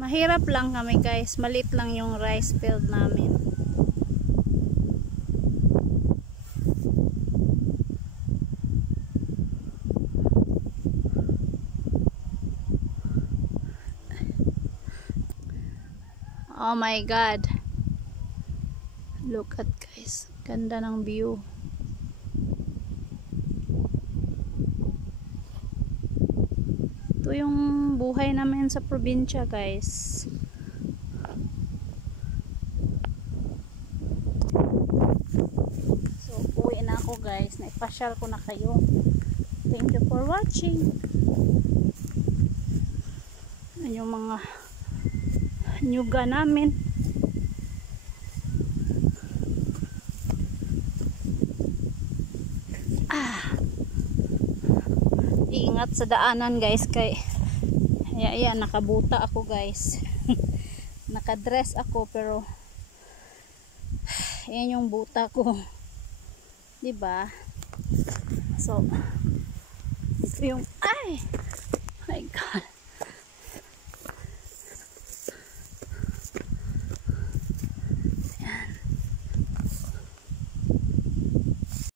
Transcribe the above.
Mahirap lang kami guys, malit lang yung rice field namin. Oh my god, look at guys, ganda ng view. Ito yung buhay namin sa probinsya guys. So uwi na ako guys, naipasyal ko na kayo. Thank you for watching. Yan yung mga nyuga namin. Ingat sa daanan guys, kay ayan, nakabuta ako guys. Nakadress ako pero ayan yung buta ko, diba? So ito yung, ay my god,